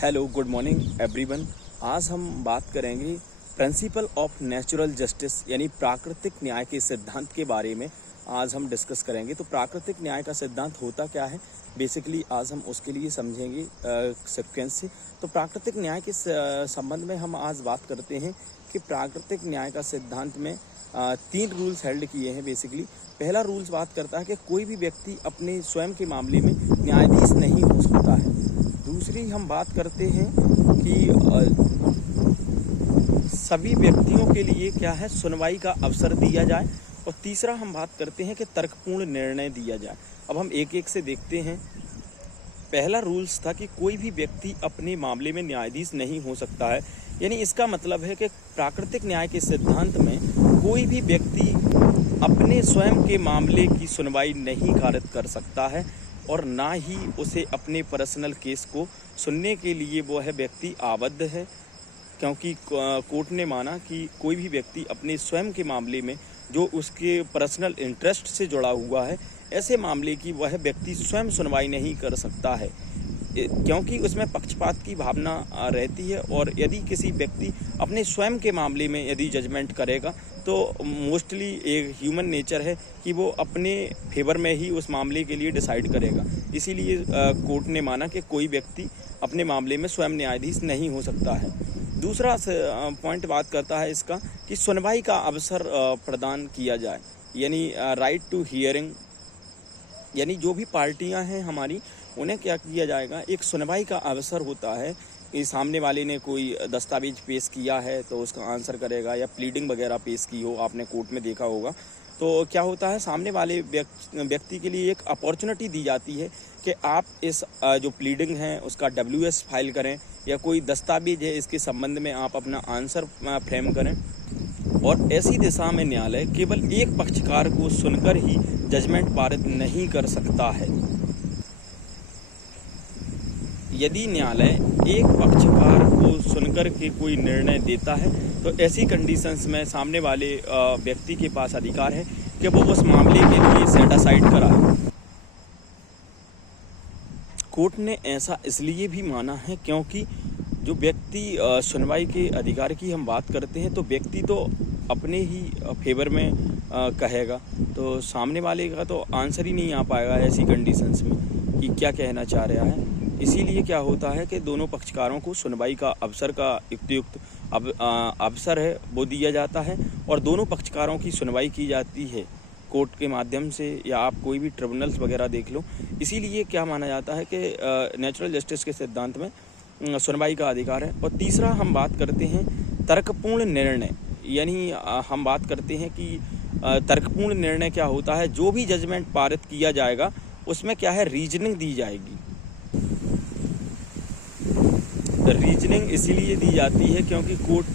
Hello, good morning everyone. आज हम बात करेंगे प्रिंसिपल ऑफ नेचुरल जस्टिस यानी प्राकृतिक न्याय के सिद्धांत के बारे में। आज हम डिस्कस करेंगे। तो प्राकृतिक न्याय का सिद्धांत होता क्या है, बेसिकली आज हम उसके लिए समझेंगे सीक्वेंस से। तो प्राकृतिक न्याय के संबंध में हम आज बात करते हैं कि प्राकृतिक न्याय का सिद्धांत में 3 रूल्स हेल्ड किए हैं बेसिकली। पहला रूल्स बात करता है कि कोई भी व्यक्ति अपने स्वयं के मामले में न्यायाधीश नहीं हो सकता है। दूसरी हम बात करते हैं कि सभी व्यक्तियों के लिए क्या है, सुनवाई का अवसर दिया जाए। और तीसरा हम बात करते हैं कि तर्कपूर्ण निर्णय दिया जाए। अब हम एक एक से देखते हैं। पहला रूल्स था कि कोई भी व्यक्ति अपने मामले में न्यायाधीश नहीं हो सकता है। यानी इसका मतलब है कि प्राकृतिक न्याय के सिद्धांत में कोई भी व्यक्ति अपने स्वयं के मामले की सुनवाई नहीं खारिज कर सकता है और ना ही उसे अपने पर्सनल केस को सुनने के लिए वो है व्यक्ति आबद्ध है, क्योंकि कोर्ट ने माना कि कोई भी व्यक्ति अपने स्वयं के मामले में जो उसके पर्सनल इंटरेस्ट से जुड़ा हुआ है, ऐसे मामले की वह व्यक्ति स्वयं सुनवाई नहीं कर सकता है, क्योंकि उसमें पक्षपात की भावना रहती है। और यदि किसी व्यक्ति अपने स्वयं के मामले में यदि जजमेंट करेगा तो मोस्टली एक ह्यूमन नेचर है कि वो अपने फेवर में ही उस मामले के लिए डिसाइड करेगा। इसीलिए कोर्ट ने माना कि कोई व्यक्ति अपने मामले में स्वयं न्यायाधीश नहीं हो सकता है। दूसरा पॉइंट बात करता है इसका कि सुनवाई का अवसर प्रदान किया जाए, यानी राइट टू हियरिंग। यानी जो भी पार्टियां हैं हमारी, उन्हें क्या किया जाएगा, एक सुनवाई का अवसर होता है कि सामने वाले ने कोई दस्तावेज पेश किया है तो उसका आंसर करेगा, या प्लीडिंग वगैरह पेश की हो, आपने कोर्ट में देखा होगा। तो क्या होता है, सामने वाले व्यक्ति के लिए एक अपॉर्चुनिटी दी जाती है कि आप इस जो प्लीडिंग है उसका WS फाइल करें, या कोई दस्तावेज है इसके संबंध में आप अपना आंसर फ्रेम करें। और ऐसी दिशा में न्यायालय केवल एक पक्षकार को सुनकर ही जजमेंट पारित नहीं कर सकता है। यदि न्यायालय एक पक्षकार को सुनकर के कोई निर्णय देता है तो ऐसी कंडीशंस में सामने वाले व्यक्ति के पास अधिकार है कि वो उस मामले के लिए सेट असाइड कराए। कोर्ट ने ऐसा इसलिए भी माना है क्योंकि जो व्यक्ति सुनवाई के अधिकार की हम बात करते हैं, तो व्यक्ति तो अपने ही फेवर में कहेगा, तो सामने वाले का तो आंसर ही नहीं आ पाएगा ऐसी कंडीशंस में कि क्या कहना चाह रहा है। इसीलिए क्या होता है कि दोनों पक्षकारों को सुनवाई का अवसर का युक्त अवसर है वो दिया जाता है, और दोनों पक्षकारों की सुनवाई की जाती है कोर्ट के माध्यम से, या आप कोई भी ट्रिब्यूनल्स वगैरह देख लो। इसीलिए क्या माना जाता है कि नेचुरल जस्टिस के सिद्धांत में सुनवाई का अधिकार है। और तीसरा हम बात करते हैं तर्कपूर्ण निर्णय। यानी हम बात करते हैं कि तर्कपूर्ण निर्णय क्या होता है, जो भी जजमेंट पारित किया जाएगा उसमें क्या है, रीजनिंग दी जाएगी। रीजनिंग इसीलिए दी जाती है क्योंकि कोर्ट